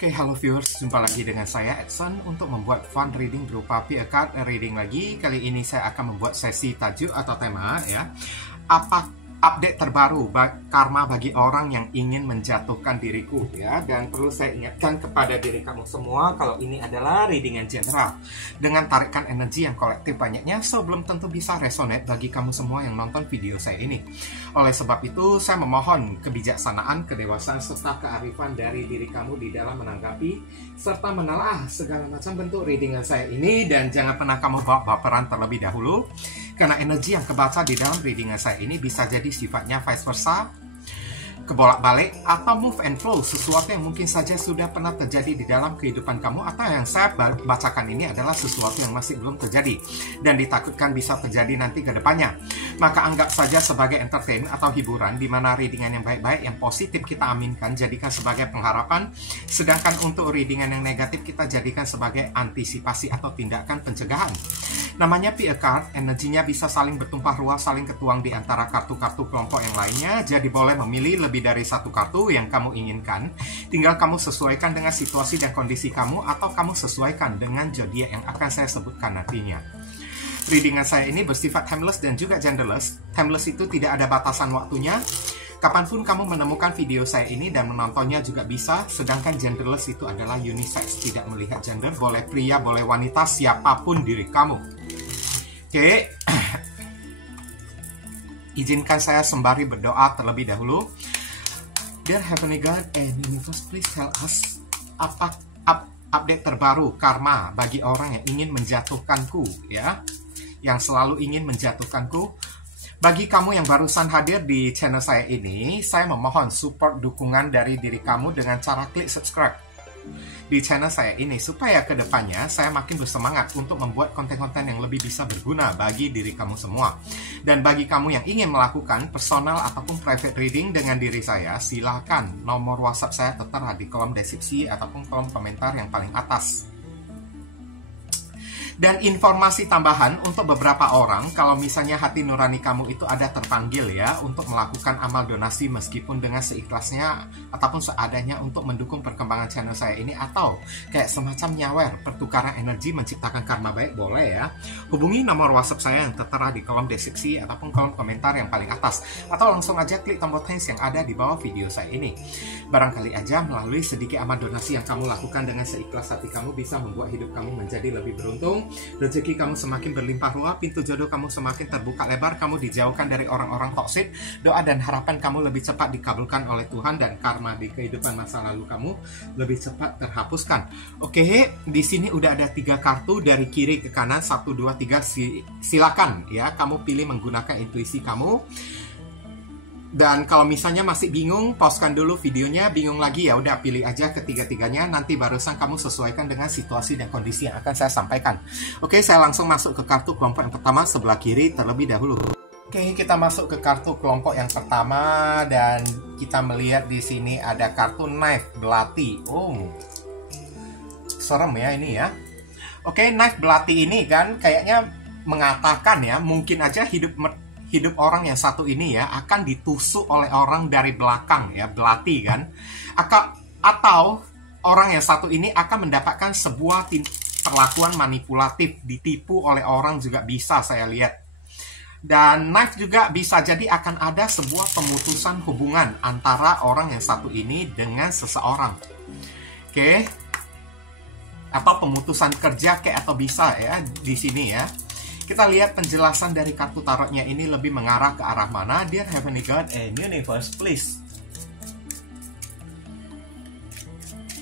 Oke, halo viewers, jumpa lagi dengan saya Edson untuk membuat fun reading berupa PA card reading lagi. Kali ini saya akan membuat sesi tajuk atau tema ya. Apa update terbaru karma bagi orang yang ingin menjatuhkan diriku ya. Dan perlu saya ingatkan kepada diri kamu semua kalau ini adalah reading yang general dengan tarikan energi yang kolektif banyaknya, so belum tentu bisa resonate bagi kamu semua yang nonton video saya ini. Oleh sebab itu, saya memohon kebijaksanaan, kedewasaan, serta kearifan dari diri kamu di dalam menanggapi serta menelaah segala macam bentuk readingan saya ini. Dan jangan pernah kamu bawa baperan terlebih dahulu, karena energi yang kebaca di dalam readingan saya ini bisa jadi sifatnya vice versa, kebolak-balik, atau move and flow, sesuatu yang mungkin saja sudah pernah terjadi di dalam kehidupan kamu, atau yang saya bacakan ini adalah sesuatu yang masih belum terjadi dan ditakutkan bisa terjadi nanti ke depannya. Maka anggap saja sebagai entertain atau hiburan, di mana readingan yang baik-baik, yang positif kita aminkan, jadikan sebagai pengharapan, sedangkan untuk readingan yang negatif kita jadikan sebagai antisipasi atau tindakan pencegahan. Namanya PA card, energinya bisa saling bertumpah ruah, saling ketuang di antara kartu-kartu kelompok yang lainnya, jadi boleh memilih lebih dari satu kartu yang kamu inginkan. Tinggal kamu sesuaikan dengan situasi dan kondisi kamu, atau kamu sesuaikan dengan zodiak yang akan saya sebutkan nantinya. Readingan saya ini bersifat timeless dan juga genderless. Timeless itu tidak ada batasan waktunya. Kapanpun kamu menemukan video saya ini dan menontonnya juga bisa. Sedangkan genderless itu adalah unisex, tidak melihat gender. Boleh pria, boleh wanita, siapapun diri kamu. Oke. Izinkan saya sembari berdoa terlebih dahulu. Dear Heavenly God and Universe, please tell us apa update terbaru karma bagi orang yang ingin menjatuhkanku ya, yang selalu ingin menjatuhkanku. Bagi kamu yang barusan hadir di channel saya ini, saya memohon support dukungan dari diri kamu dengan cara klik subscribe di channel saya ini, supaya kedepannya saya makin bersemangat untuk membuat konten-konten yang lebih bisa berguna bagi diri kamu semua. Dan bagi kamu yang ingin melakukan personal ataupun private reading dengan diri saya, silakan nomor WhatsApp saya tertera di kolom deskripsi ataupun kolom komentar yang paling atas. Dan informasi tambahan untuk beberapa orang, kalau misalnya hati nurani kamu itu ada terpanggil ya untuk melakukan amal donasi meskipun dengan seikhlasnya ataupun seadanya untuk mendukung perkembangan channel saya ini, atau kayak semacam nyawer pertukaran energi menciptakan karma baik, boleh ya. Hubungi nomor WhatsApp saya yang tertera di kolom deskripsi ataupun kolom komentar yang paling atas, atau langsung aja klik tombol thanks yang ada di bawah video saya ini. Barangkali aja melalui sedikit amal donasi yang kamu lakukan dengan seikhlas hati kamu bisa membuat hidup kamu menjadi lebih beruntung, rezeki kamu semakin berlimpah ruah, pintu jodoh kamu semakin terbuka lebar, kamu dijauhkan dari orang-orang toksik, doa dan harapan kamu lebih cepat dikabulkan oleh Tuhan, dan karma di kehidupan masa lalu kamu lebih cepat terhapuskan. Oke, di sini udah ada 3 kartu dari kiri ke kanan, 1, 2, 3, silakan ya, kamu pilih menggunakan intuisi kamu. Dan kalau misalnya masih bingung, pauskan dulu videonya, bingung lagi ya udah pilih aja ketiga-tiganya, nanti barusan kamu sesuaikan dengan situasi dan kondisi yang akan saya sampaikan. Oke, saya langsung masuk ke kartu kelompok yang pertama sebelah kiri terlebih dahulu. Oke, kita masuk ke kartu kelompok yang pertama dan kita melihat di sini ada kartu knife, belati. Oh, serem ya ini ya. Oke, knife belati ini kan kayaknya mengatakan ya, mungkin aja hidup orang yang satu ini ya akan ditusuk oleh orang dari belakang ya, belati kan, atau orang yang satu ini akan mendapatkan sebuah perlakuan manipulatif, ditipu oleh orang juga bisa saya lihat. Dan knife juga bisa jadi akan ada sebuah pemutusan hubungan antara orang yang satu ini dengan seseorang. Oke, atau pemutusan kerja kayak, atau bisa ya di sini ya. Kita lihat penjelasan dari kartu tarotnya ini lebih mengarah ke arah mana. Dear Heavenly God and Universe, please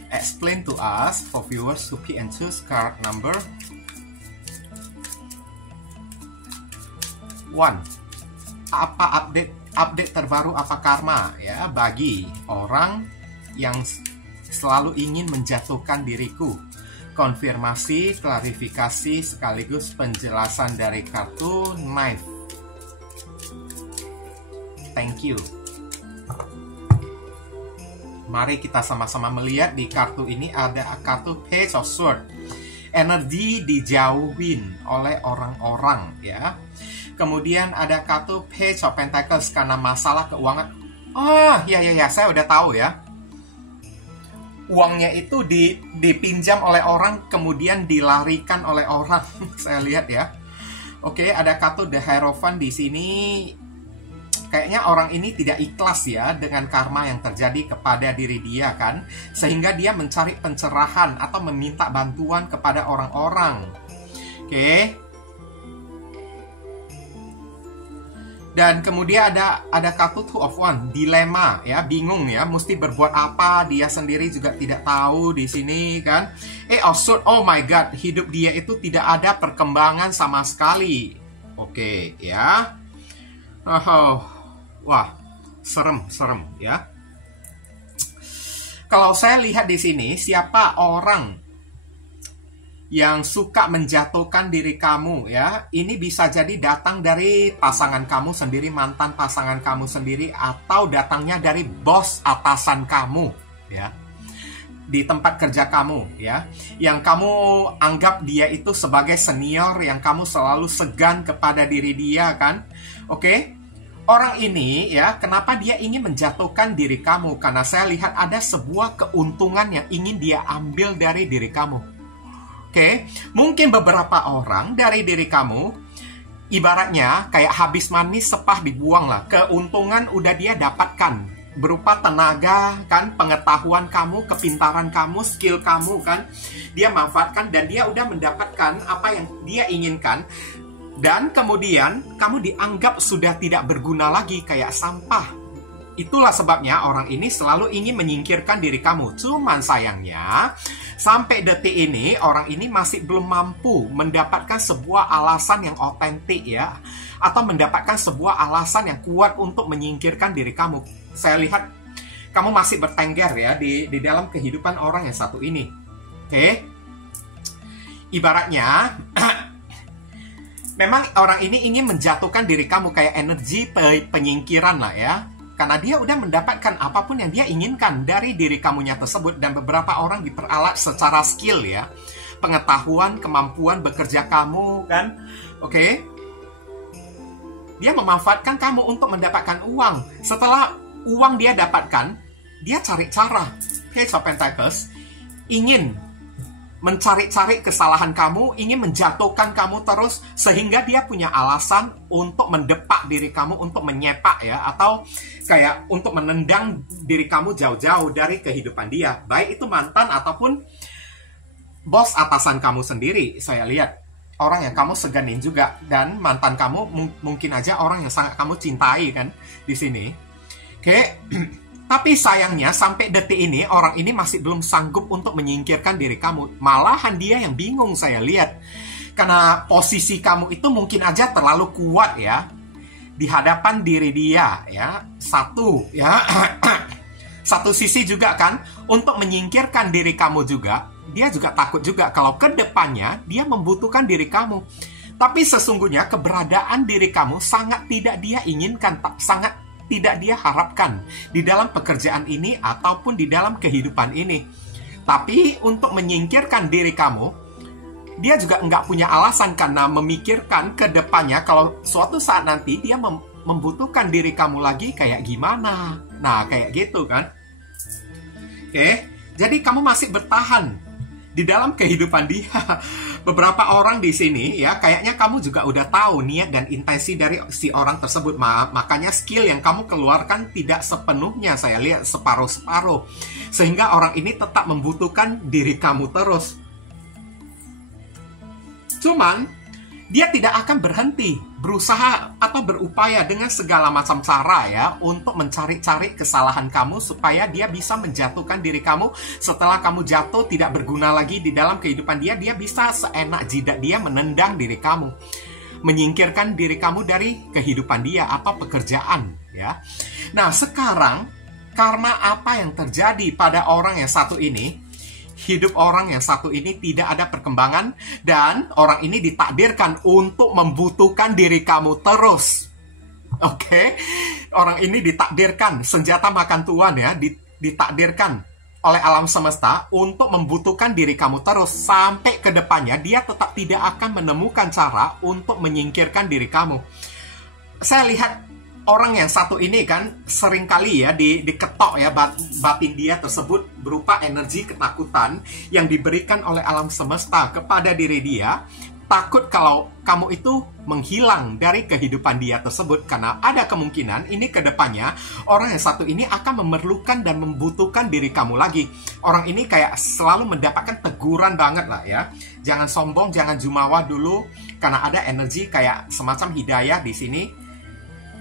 explain to us for viewers to pick and choose card number 1. Apa update terbaru, apa karma ya bagi orang yang selalu ingin menjatuhkan diriku? Konfirmasi, klarifikasi, sekaligus penjelasan dari kartu knife. Thank you. Mari kita sama-sama melihat di kartu ini ada kartu Page of Swords. Energi dijauhin oleh orang-orang ya. Kemudian ada kartu Page of Pentacles karena masalah keuangan. Oh, ya, saya udah tahu ya. uangnya itu dipinjam oleh orang, kemudian dilarikan oleh orang. Saya lihat ya. Oke, ada kartu The Hierophant di sini. Kayaknya orang ini tidak ikhlas ya dengan karma yang terjadi kepada diri dia kan, sehingga dia mencari pencerahan atau meminta bantuan kepada orang-orang. Oke. Dan kemudian ada kartu Two of Wands, dilema ya, bingung ya, mesti berbuat apa, dia sendiri juga tidak tahu di sini kan. Of Swords, oh my god, hidup dia itu tidak ada perkembangan sama sekali. Oke, ya. Wah, serem ya. Kalau saya lihat di sini, siapa orang yang suka menjatuhkan diri kamu ya, ini bisa jadi datang dari pasangan kamu sendiri, mantan pasangan kamu sendiri, atau datangnya dari bos atasan kamu ya, di tempat kerja kamu ya, yang kamu anggap dia itu sebagai senior, yang kamu selalu segan kepada diri dia kan. Oke, orang ini ya, kenapa dia ingin menjatuhkan diri kamu? Karena saya lihat ada sebuah keuntungan yang ingin dia ambil dari diri kamu. Oke, mungkin beberapa orang dari diri kamu ibaratnya kayak habis manis sepah dibuang lah. Keuntungan udah dia dapatkan berupa tenaga kan, pengetahuan kamu, kepintaran kamu, skill kamu kan. Dia manfaatkan dan dia udah mendapatkan apa yang dia inginkan. Dan kemudian kamu dianggap sudah tidak berguna lagi, kayak sampah. Itulah sebabnya orang ini selalu ingin menyingkirkan diri kamu. Cuman sayangnya, sampai detik ini, orang ini masih belum mampu mendapatkan sebuah alasan yang otentik ya. Atau mendapatkan sebuah alasan yang kuat untuk menyingkirkan diri kamu. Saya lihat, kamu masih bertengger ya di dalam kehidupan orang yang satu ini. Oke? Ibaratnya, memang orang ini ingin menjatuhkan diri kamu kayak energi penyingkiran lah ya. Karena dia udah mendapatkan apapun yang dia inginkan dari diri kamunya tersebut. Dan beberapa orang diperalat secara skill ya, pengetahuan, kemampuan bekerja kamu kan. Oke. Dia memanfaatkan kamu untuk mendapatkan uang. Setelah uang dia dapatkan, dia cari cara. Page of Pentacles ingin mencari-cari kesalahan kamu, ingin menjatuhkan kamu terus, sehingga dia punya alasan untuk mendepak diri kamu, untuk menyepak ya, atau kayak untuk menendang diri kamu jauh-jauh dari kehidupan dia. Baik itu mantan ataupun bos atasan kamu sendiri. Saya lihat orang yang kamu seganin juga, dan mantan kamu mungkin aja orang yang sangat kamu cintai kan di sini. Oke. Tapi sayangnya sampai detik ini orang ini masih belum sanggup untuk menyingkirkan diri kamu. Malahan dia yang bingung saya lihat. Karena posisi kamu itu mungkin aja terlalu kuat ya di hadapan diri dia ya. Satu ya. Satu sisi juga kan, untuk menyingkirkan diri kamu juga, dia juga takut juga kalau ke depannya dia membutuhkan diri kamu. Tapi sesungguhnya keberadaan diri kamu sangat tidak dia inginkan, sangat tidak dia harapkan di dalam pekerjaan ini ataupun di dalam kehidupan ini. Tapi untuk menyingkirkan diri kamu, dia juga nggak punya alasan karena memikirkan ke depannya kalau suatu saat nanti dia membutuhkan diri kamu lagi kayak gimana. Nah, kayak gitu kan. Oke, jadi kamu masih bertahan di dalam kehidupan dia. Beberapa orang di sini ya, kayaknya kamu juga udah tahu niat dan intensi dari si orang tersebut. Makanya skill yang kamu keluarkan tidak sepenuhnya, saya lihat separuh-separuh. Sehingga orang ini tetap membutuhkan diri kamu terus. Cuman dia tidak akan berhenti berusaha atau berupaya dengan segala macam cara ya untuk mencari-cari kesalahan kamu supaya dia bisa menjatuhkan diri kamu. Setelah kamu jatuh tidak berguna lagi di dalam kehidupan dia, dia bisa seenak jidat dia menendang diri kamu, menyingkirkan diri kamu dari kehidupan dia atau pekerjaan ya. Nah, sekarang karena apa yang terjadi pada orang yang satu ini, hidup orang yang satu ini tidak ada perkembangan, dan orang ini ditakdirkan untuk membutuhkan diri kamu terus. Oke? Orang ini ditakdirkan, senjata makan tuan ya, ditakdirkan oleh alam semesta untuk membutuhkan diri kamu terus. Sampai ke depannya dia tetap tidak akan menemukan cara untuk menyingkirkan diri kamu. Saya lihat orang yang satu ini kan seringkali ya diketok ya batin dia tersebut berupa energi ketakutan yang diberikan oleh alam semesta kepada diri dia. Takut kalau kamu itu menghilang dari kehidupan dia tersebut, karena ada kemungkinan ini ke depannya orang yang satu ini akan memerlukan dan membutuhkan diri kamu lagi. Orang ini kayak selalu mendapatkan teguran banget lah ya. Jangan sombong, jangan jumawa dulu, karena ada energi kayak semacam hidayah di sini.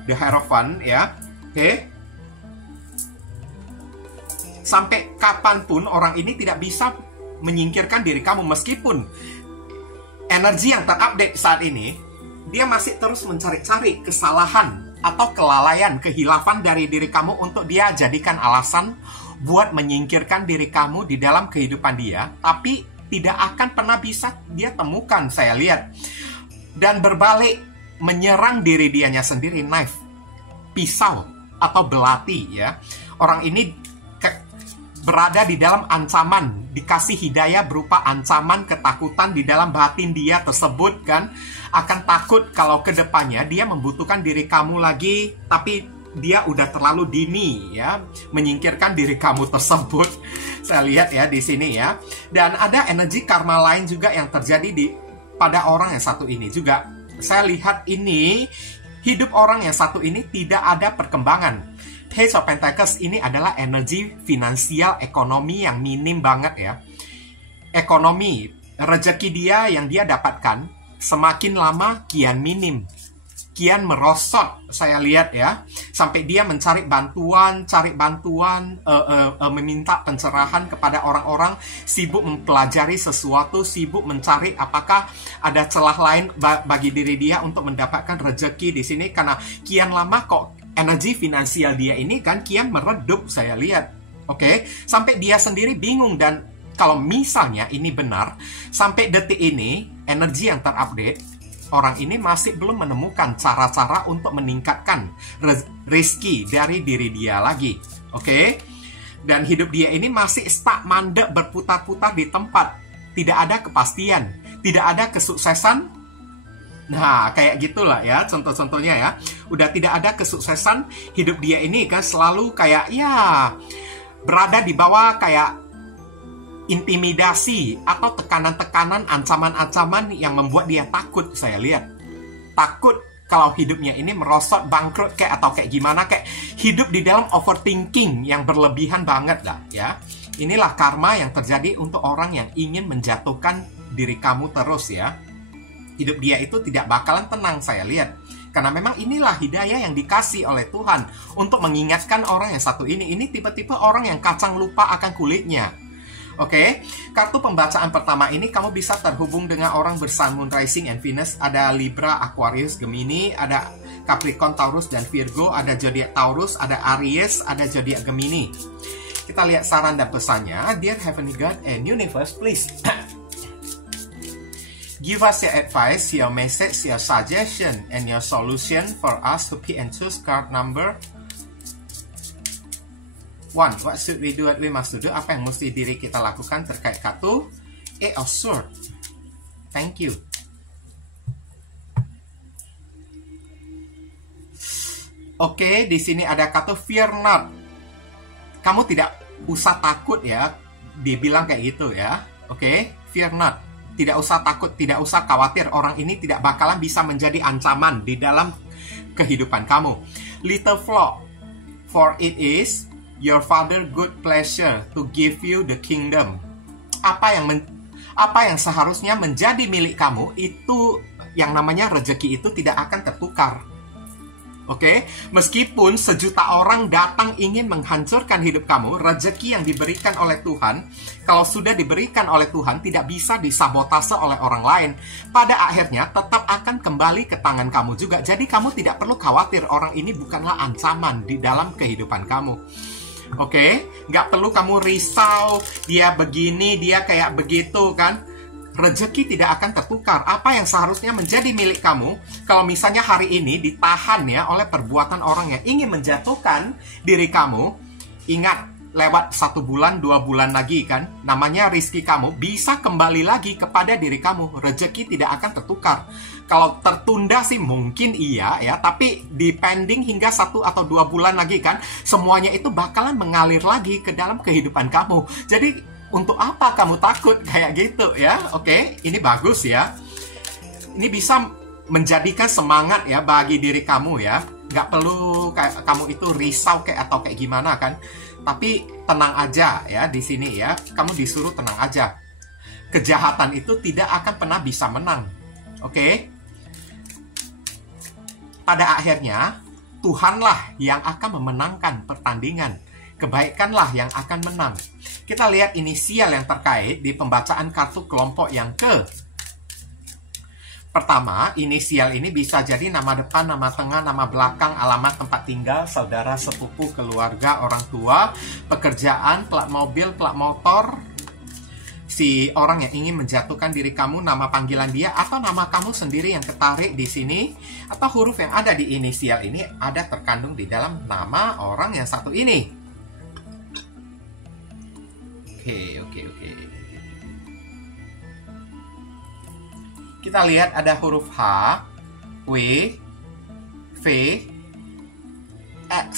The Hierophant ya. Oke. Sampai kapanpun orang ini tidak bisa menyingkirkan diri kamu, meskipun energi yang terupdate saat ini, dia masih terus mencari-cari kesalahan atau kelalaian, kehilafan dari diri kamu untuk dia jadikan alasan buat menyingkirkan diri kamu di dalam kehidupan dia, tapi tidak akan pernah bisa dia temukan, saya lihat. Dan berbalik, menyerang diri dianya sendiri, knife, pisau, atau belati ya. Orang ini berada di dalam ancaman, dikasih hidayah berupa ancaman, ketakutan di dalam batin dia tersebut kan, akan takut kalau ke depannya dia membutuhkan diri kamu lagi, tapi dia udah terlalu dini ya menyingkirkan diri kamu tersebut. Saya lihat ya di sini ya. Dan ada energi karma lain juga yang terjadi pada orang yang satu ini juga. Saya lihat ini hidup orang yang satu ini tidak ada perkembangan. Page of Pentacles ini adalah energi finansial, ekonomi yang minim banget ya. Ekonomi, rezeki dia yang dia dapatkan semakin lama kian minim, kian merosot, saya lihat ya. Sampai dia mencari bantuan, meminta pencerahan kepada orang-orang, sibuk mempelajari sesuatu, sibuk mencari apakah ada celah lain bagi diri dia untuk mendapatkan rezeki di sini, karena kian lama kok energi finansial dia ini kan kian meredup, saya lihat. Oke, sampai dia sendiri bingung. Dan kalau misalnya ini benar, sampai detik ini energi yang terupdate, orang ini masih belum menemukan cara-cara untuk meningkatkan rezeki dari diri dia lagi. Oke, dan hidup dia ini masih stuck, mandek, berputar-putar di tempat. Tidak ada kepastian, tidak ada kesuksesan. Nah, kayak gitulah ya contoh-contohnya ya. Udah tidak ada kesuksesan, hidup dia ini kan selalu kayak ya berada di bawah kayak intimidasi atau tekanan-tekanan, ancaman-ancaman yang membuat dia takut, saya lihat. Takut kalau hidupnya ini merosot, bangkrut kayak atau kayak gimana, kayak hidup di dalam overthinking yang berlebihan banget lah ya. Inilah karma yang terjadi untuk orang yang ingin menjatuhkan diri kamu terus ya. Hidup dia itu tidak bakalan tenang, saya lihat. Karena memang inilah hidayah yang dikasih oleh Tuhan untuk mengingatkan orang yang satu ini. Ini tipe-tipe orang yang kacang lupa akan kulitnya. Oke, kartu pembacaan pertama ini kamu bisa terhubung dengan orang bersun, moon, rising, and Venus. Ada Libra, Aquarius, Gemini, ada Capricorn, Taurus, dan Virgo. Ada zodiak Taurus, ada Aries, ada zodiak Gemini. Kita lihat saran dan pesannya. Dear Heavenly God and Universe, please give us your advice, your message, your suggestion, and your solution for us to pick and choose card number 1. What should we do? What we must do? Apa yang mesti diri kita lakukan terkait kartu Eight of Swords? Thank you. Oke, di sini ada kartu Fear Not. Kamu tidak usah takut ya, dibilang kayak gitu ya. Oke, Fear Not. Tidak usah takut, tidak usah khawatir. Orang ini tidak bakalan bisa menjadi ancaman di dalam kehidupan kamu. Little flaw, for it is your father good pleasure to give you the kingdom. Apa yang seharusnya menjadi milik kamu, itu yang namanya rezeki itu tidak akan tertukar. Oke, meskipun sejuta orang datang ingin menghancurkan hidup kamu, rezeki yang diberikan oleh Tuhan, kalau sudah diberikan oleh Tuhan, tidak bisa disabotase oleh orang lain. Pada akhirnya, tetap akan kembali ke tangan kamu juga. Jadi kamu tidak perlu khawatir, orang ini bukanlah ancaman di dalam kehidupan kamu. Oke, nggak perlu kamu risau, dia begini, dia kayak begitu kan. Rezeki tidak akan tertukar. Apa yang seharusnya menjadi milik kamu, kalau misalnya hari ini ditahan ya oleh perbuatan orang yang ingin menjatuhkan diri kamu, ingat, lewat 1 bulan, 2 bulan lagi kan, namanya rezeki kamu bisa kembali lagi kepada diri kamu. Rezeki tidak akan tertukar. Kalau tertunda sih mungkin iya ya, tapi depending hingga 1 atau 2 bulan lagi kan, semuanya itu bakalan mengalir lagi ke dalam kehidupan kamu. Jadi untuk apa kamu takut kayak gitu ya? Oke, ini bagus ya. Ini bisa menjadikan semangat ya bagi diri kamu ya. Nggak perlu kayak kamu itu risau kayak atau kayak gimana kan. Tapi tenang aja ya di sini ya. Kamu disuruh tenang aja. Kejahatan itu tidak akan pernah bisa menang. Oke? Pada akhirnya Tuhanlah yang akan memenangkan pertandingan. Kebaikanlah yang akan menang. Kita lihat inisial yang terkait di pembacaan kartu kelompok yang pertama, inisial ini bisa jadi nama depan, nama tengah, nama belakang, alamat tempat tinggal, saudara, sepupu, keluarga, orang tua, pekerjaan, plat mobil, plat motor, si orang yang ingin menjatuhkan diri kamu, nama panggilan dia, atau nama kamu sendiri yang ketarik di sini, atau huruf yang ada di inisial ini ada terkandung di dalam nama orang yang satu ini. Oke. Kita lihat ada huruf H, W, V, X,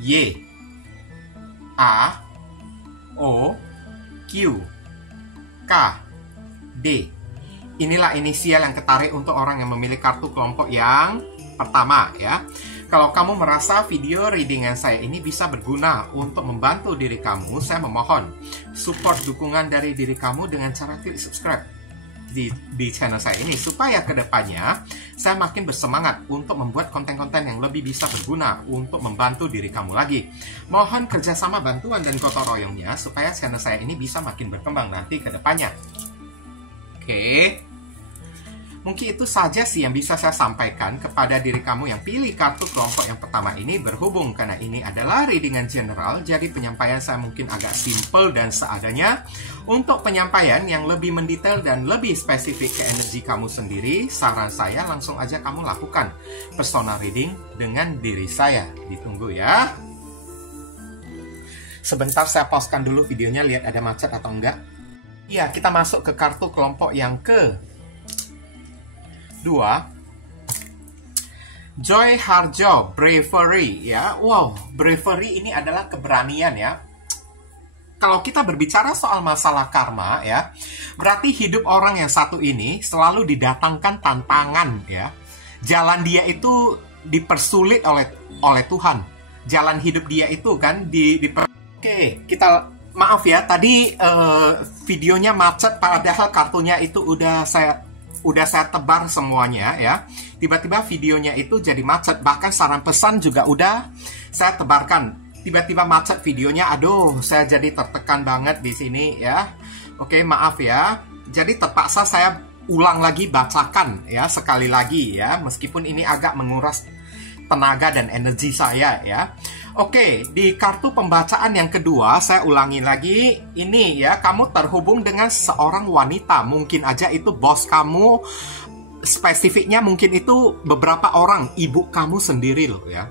Y, A, O, Q, K, D. Inilah inisial yang ketarik untuk orang yang memilih kartu kelompok yang pertama ya. Kalau kamu merasa video readingan saya ini bisa berguna untuk membantu diri kamu, saya memohon support dukungan dari diri kamu dengan cara klik subscribe di channel saya ini, supaya kedepannya saya makin bersemangat untuk membuat konten-konten yang lebih bisa berguna untuk membantu diri kamu lagi. Mohon kerjasama, bantuan, dan gotong royongnya supaya channel saya ini bisa makin berkembang nanti kedepannya. Oke. Mungkin itu saja sih yang bisa saya sampaikan kepada diri kamu yang pilih kartu kelompok yang pertama ini. Berhubung karena ini adalah readingan general, jadi penyampaian saya mungkin agak simple dan seadanya. Untuk penyampaian yang lebih mendetail dan lebih spesifik ke energi kamu sendiri, saran saya langsung aja kamu lakukan personal reading dengan diri saya. Ditunggu ya. Sebentar saya pauskan dulu videonya, lihat ada macet atau enggak. Iya, kita masuk ke kartu kelompok yang ke 2, Joy Harjo, Bravery ya. Wow, bravery ini adalah keberanian ya. Kalau kita berbicara soal masalah karma ya, berarti hidup orang yang satu ini selalu didatangkan tantangan ya. Jalan dia itu dipersulit oleh Tuhan. Jalan hidup dia itu kan Oke, kita maaf ya, tadi videonya macet padahal kartunya itu udah saya tebar semuanya ya. Tiba-tiba videonya itu jadi macet. Bahkan saran pesan juga udah saya tebarkan. Tiba-tiba macet videonya. Aduh, saya jadi tertekan banget di sini ya. Oke, maaf ya. Jadi terpaksa saya ulang lagi bacakan ya, sekali lagi ya. Meskipun ini agak menguras tenaga dan energi saya ya. Oke, di kartu pembacaan yang kedua, saya ulangi lagi. Ini ya, kamu terhubung dengan seorang wanita. Mungkin aja itu bos kamu. Spesifiknya mungkin itu beberapa orang. Ibu kamu sendiri loh ya.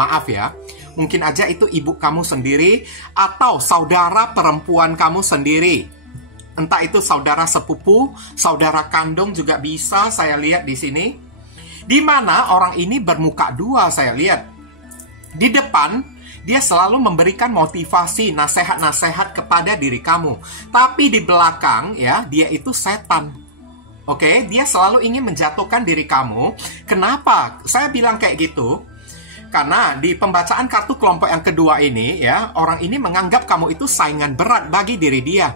Maaf ya. Mungkin aja itu ibu kamu sendiri. Atau saudara perempuan kamu sendiri. Entah itu saudara sepupu, saudara kandung juga bisa saya lihat di sini. Di mana orang ini bermuka dua saya lihat. Di depan, dia selalu memberikan motivasi, nasihat-nasihat kepada diri kamu. Tapi di belakang, ya, dia itu setan. Oke, dia selalu ingin menjatuhkan diri kamu. Kenapa? Saya bilang kayak gitu. Karena di pembacaan kartu kelompok yang kedua ini, ya, orang ini menganggap kamu itu saingan berat bagi diri dia.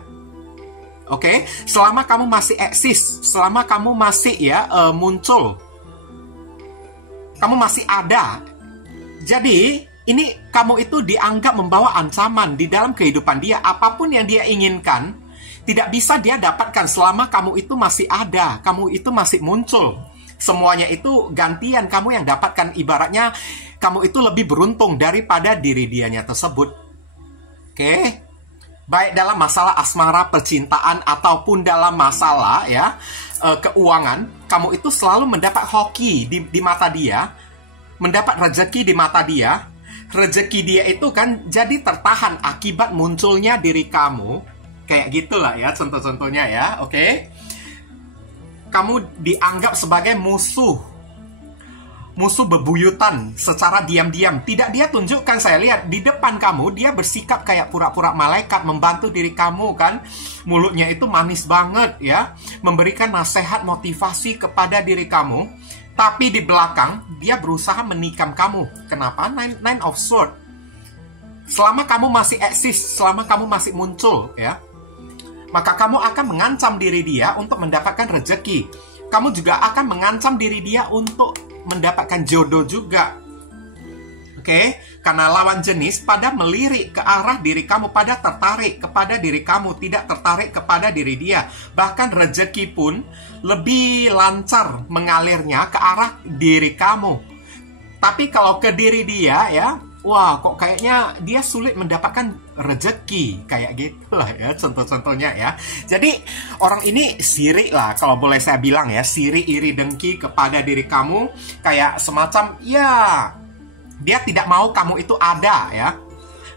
Oke, selama kamu masih eksis, selama kamu masih muncul, kamu masih ada. Jadi, ini kamu itu dianggap membawa ancaman di dalam kehidupan dia. Apapun yang dia inginkan, tidak bisa dia dapatkan selama kamu itu masih ada. Kamu itu masih muncul. Semuanya itu gantian kamu yang dapatkan. Ibaratnya, kamu itu lebih beruntung daripada diri dianya tersebut. Oke? Baik dalam masalah asmara, percintaan, ataupun dalam masalah keuangan, kamu itu selalu mendapat hoki di mata dia. Mendapat rezeki di mata dia, rezeki dia itu kan jadi tertahan akibat munculnya diri kamu. Kayak gitulah ya contoh-contohnya ya, oke? Kamu dianggap sebagai musuh bebuyutan secara diam-diam. Tidak dia tunjukkan, saya lihat di depan kamu dia bersikap kayak pura-pura malaikat membantu diri kamu kan. Mulutnya itu manis banget ya, memberikan nasihat motivasi kepada diri kamu. Tapi di belakang dia berusaha menikam kamu. Kenapa? Nine of Swords. Selama kamu masih eksis, selama kamu masih muncul ya, maka kamu akan mengancam diri dia untuk mendapatkan rezeki. Kamu juga akan mengancam diri dia untuk mendapatkan jodoh juga. Oke? Karena lawan jenis pada melirik ke arah diri kamu, pada tertarik kepada diri kamu, tidak tertarik kepada diri dia. Bahkan rezeki pun lebih lancar mengalirnya ke arah diri kamu. Tapi kalau ke diri dia ya, wah kok kayaknya dia sulit mendapatkan rezeki. Kayak gitulah ya contoh-contohnya ya. Jadi orang ini sirik lah kalau boleh saya bilang ya. Sirik, iri, dengki kepada diri kamu. Kayak semacam ya dia tidak mau kamu itu ada ya.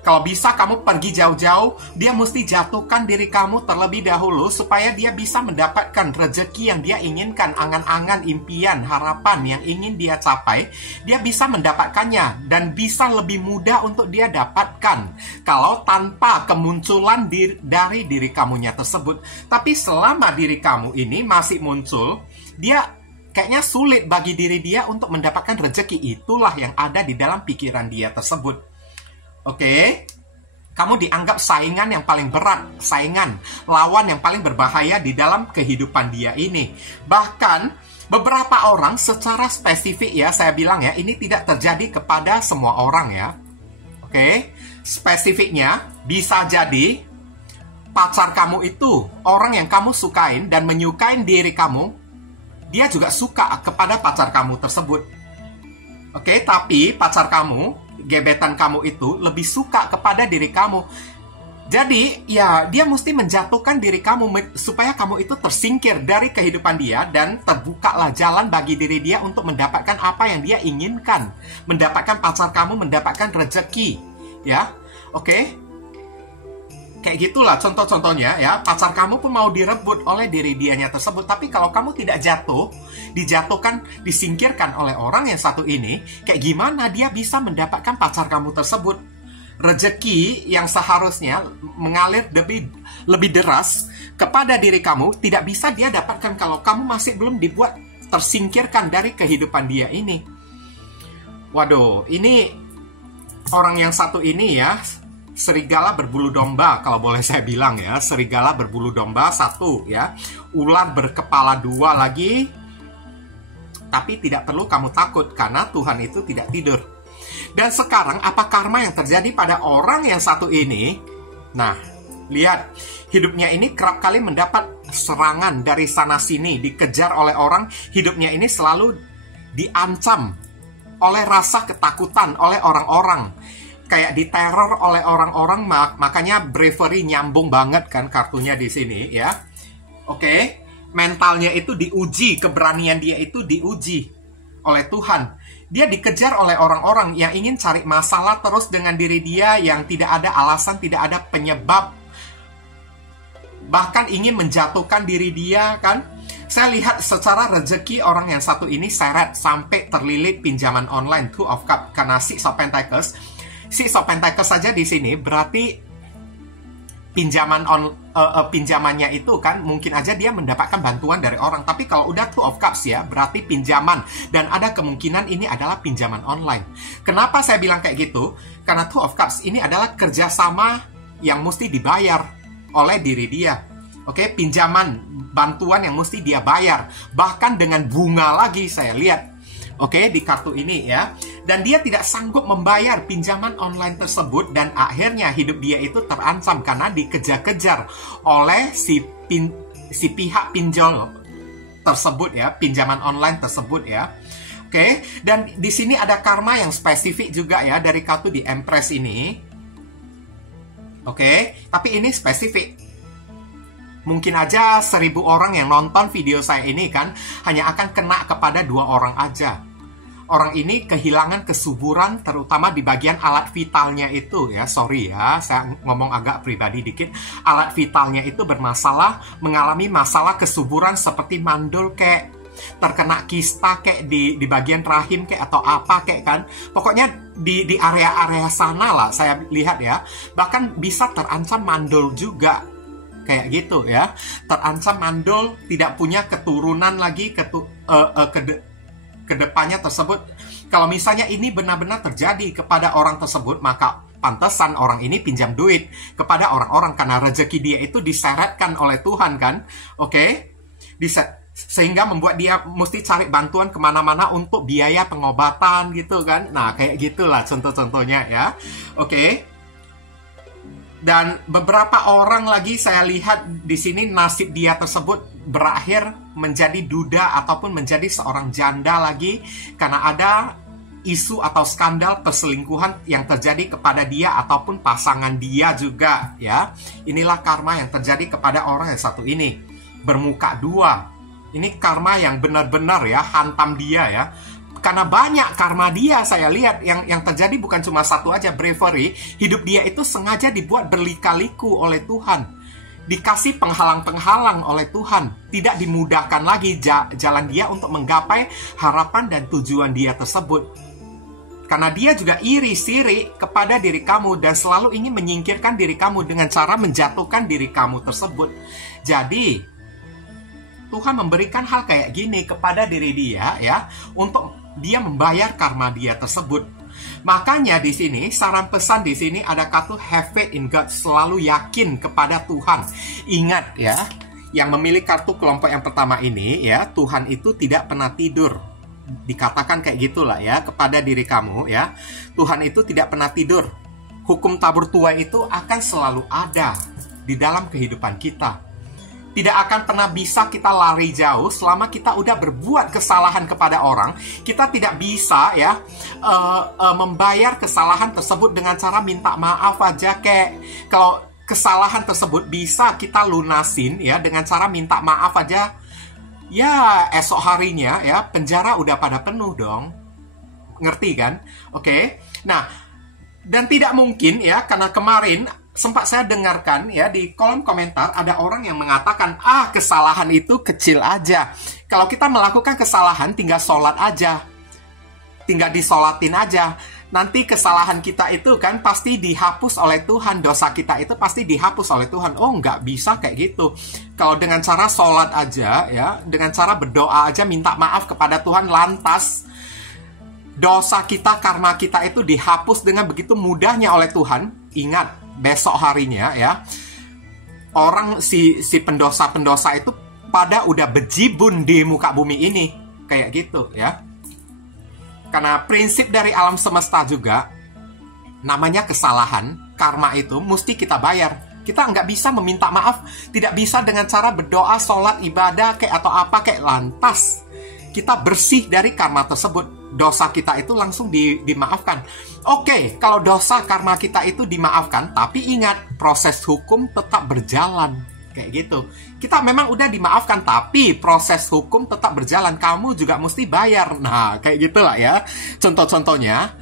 Kalau bisa kamu pergi jauh-jauh, dia mesti jatuhkan diri kamu terlebih dahulu supaya dia bisa mendapatkan rezeki yang dia inginkan, angan-angan, impian, harapan yang ingin dia capai, dia bisa mendapatkannya dan bisa lebih mudah untuk dia dapatkan kalau tanpa kemunculan dari diri kamunya tersebut. Tapi selama diri kamu ini masih muncul, dia kayaknya sulit bagi diri dia untuk mendapatkan rezeki. Itulah yang ada di dalam pikiran dia tersebut. Oke, kamu dianggap saingan yang paling berat, saingan, lawan yang paling berbahaya di dalam kehidupan dia ini. Bahkan beberapa orang secara spesifik ya, saya bilang ya, ini tidak terjadi kepada semua orang ya. Oke, spesifiknya bisa jadi pacar kamu itu orang yang kamu sukain dan menyukain diri kamu, dia juga suka kepada pacar kamu tersebut. Oke, tapi pacar kamu, gebetan kamu itu lebih suka kepada diri kamu. Jadi, ya dia mesti menjatuhkan diri kamu supaya kamu itu tersingkir dari kehidupan dia dan terbukalah jalan bagi diri dia untuk mendapatkan apa yang dia inginkan. Mendapatkan pacar kamu, mendapatkan rezeki. Ya, oke? Kayak gitulah contoh-contohnya ya. Pacar kamu pun mau direbut oleh diri dianya tersebut. Tapi kalau kamu tidak jatuh, dijatuhkan, disingkirkan oleh orang yang satu ini, kayak gimana dia bisa mendapatkan pacar kamu tersebut? Rezeki yang seharusnya mengalir lebih deras kepada diri kamu, tidak bisa dia dapatkan kalau kamu masih belum dibuat tersingkirkan dari kehidupan dia ini. Waduh, ini orang yang satu ini ya, serigala berbulu domba, kalau boleh saya bilang ya. Serigala berbulu domba satu ya. Ular berkepala dua lagi. Tapi tidak perlu kamu takut, karena Tuhan itu tidak tidur. Dan sekarang apa karma yang terjadi pada orang yang satu ini? Nah, lihat, hidupnya ini kerap kali mendapat serangan dari sana-sini, dikejar oleh orang. Hidupnya ini selalu diancam oleh rasa ketakutan oleh orang-orang. Kayak diteror oleh orang-orang, makanya bravery nyambung banget kan kartunya di sini ya. Oke, mentalnya itu diuji, keberanian dia itu diuji oleh Tuhan. Dia dikejar oleh orang-orang yang ingin cari masalah terus dengan diri dia, yang tidak ada alasan, tidak ada penyebab, bahkan ingin menjatuhkan diri dia kan. Saya lihat secara rezeki orang yang satu ini seret sampai terlilit pinjaman online, Two of Cups, karena Six of Pentacles. Six of Pentacles saja di sini berarti pinjamannya itu kan mungkin aja dia mendapatkan bantuan dari orang. Tapi kalau udah Two of Cups ya, berarti pinjaman, dan ada kemungkinan ini adalah pinjaman online. Kenapa saya bilang kayak gitu? Karena Two of Cups ini adalah kerjasama yang mesti dibayar oleh diri dia. Oke, pinjaman, bantuan yang mesti dia bayar, bahkan dengan bunga lagi saya lihat. Oke, di kartu ini ya. Dan dia tidak sanggup membayar pinjaman online tersebut, dan akhirnya hidup dia itu terancam karena dikejar-kejar oleh si pihak pinjol tersebut ya, pinjaman online tersebut ya. Oke, dan di sini ada karma yang spesifik juga ya dari kartu di Empress ini. Oke, tapi ini spesifik. Mungkin aja 1000 orang yang nonton video saya ini kan hanya akan kena kepada 2 orang aja. orang ini kehilangan kesuburan terutama di bagian alat vitalnya itu ya. Sorry ya, saya ngomong agak pribadi dikit. Alat vitalnya itu bermasalah, mengalami masalah kesuburan seperti mandul kayak terkena kista kayak di bagian rahim kayak atau apa kayak kan. Pokoknya di area-area sana lah saya lihat ya. Bahkan bisa terancam mandul juga. Kayak gitu ya. Terancam mandul, tidak punya keturunan lagi kedepannya tersebut. Kalau misalnya ini benar-benar terjadi kepada orang tersebut, maka pantesan orang ini pinjam duit kepada orang-orang karena rezeki dia itu diseretkan oleh Tuhan kan. Oke? Sehingga membuat dia mesti cari bantuan kemana-mana untuk biaya pengobatan gitu kan. Nah, kayak gitulah contoh-contohnya ya. Oke? Dan beberapa orang lagi saya lihat di sini nasib dia tersebut berakhir menjadi duda ataupun menjadi seorang janda lagi karena ada isu atau skandal perselingkuhan yang terjadi kepada dia ataupun pasangan dia juga ya. Inilah karma yang terjadi kepada orang yang satu ini. Bermuka dua. Ini karma yang benar-benar ya hantam dia ya. Karena banyak karma dia saya lihat yang terjadi bukan cuma satu aja bravery. Hidup dia itu sengaja dibuat berlika-liku oleh Tuhan. Dikasih penghalang-penghalang oleh Tuhan. Tidak dimudahkan lagi jalan dia untuk menggapai harapan dan tujuan dia tersebut. Karena dia juga iri siri kepada diri kamu dan selalu ingin menyingkirkan diri kamu dengan cara menjatuhkan diri kamu tersebut. Jadi Tuhan memberikan hal kayak gini kepada diri dia ya untuk dia membayar karma dia tersebut. Makanya di sini saran pesan di sini ada kata have faith in God, selalu yakin kepada Tuhan. Ingat ya, yang memilih kartu kelompok yang pertama ini ya, Tuhan itu tidak pernah tidur. Dikatakan kayak gitulah ya kepada diri kamu ya. Tuhan itu tidak pernah tidur. Hukum tabur tuai itu akan selalu ada di dalam kehidupan kita. Tidak akan pernah bisa kita lari jauh selama kita udah berbuat kesalahan kepada orang. Kita tidak bisa ya membayar kesalahan tersebut dengan cara minta maaf aja. Kayak kalau kesalahan tersebut bisa kita lunasin ya dengan cara minta maaf aja. Ya esok harinya ya penjara udah pada penuh dong. Ngerti kan? Oke. Nah, dan tidak mungkin ya karena kemarin sempat saya dengarkan ya di kolom komentar ada orang yang mengatakan kesalahan itu kecil aja. Kalau kita melakukan kesalahan tinggal sholat aja. Tinggal disolatin aja. Nanti kesalahan kita itu kan pasti dihapus oleh Tuhan. Dosa kita itu pasti dihapus oleh Tuhan. Oh nggak bisa kayak gitu. Kalau dengan cara sholat aja ya, dengan cara berdoa aja minta maaf kepada Tuhan lantas dosa kita, karma kita itu dihapus dengan begitu mudahnya oleh Tuhan. Ingat, besok harinya ya orang si pendosa-pendosa itu pada udah bejibun di muka bumi ini kayak gitu ya. Karena prinsip dari alam semesta juga namanya kesalahan, karma itu mesti kita bayar. Kita nggak bisa meminta maaf, tidak bisa dengan cara berdoa, sholat, ibadah kayak atau apa kayak lantas kita bersih dari karma tersebut. Dosa kita itu langsung dimaafkan. Oke, kalau dosa karma kita itu dimaafkan, tapi ingat, proses hukum tetap berjalan. Kayak gitu. Kita memang udah dimaafkan, tapi proses hukum tetap berjalan. Kamu juga mesti bayar. Nah, kayak gitulah ya. Contoh-contohnya,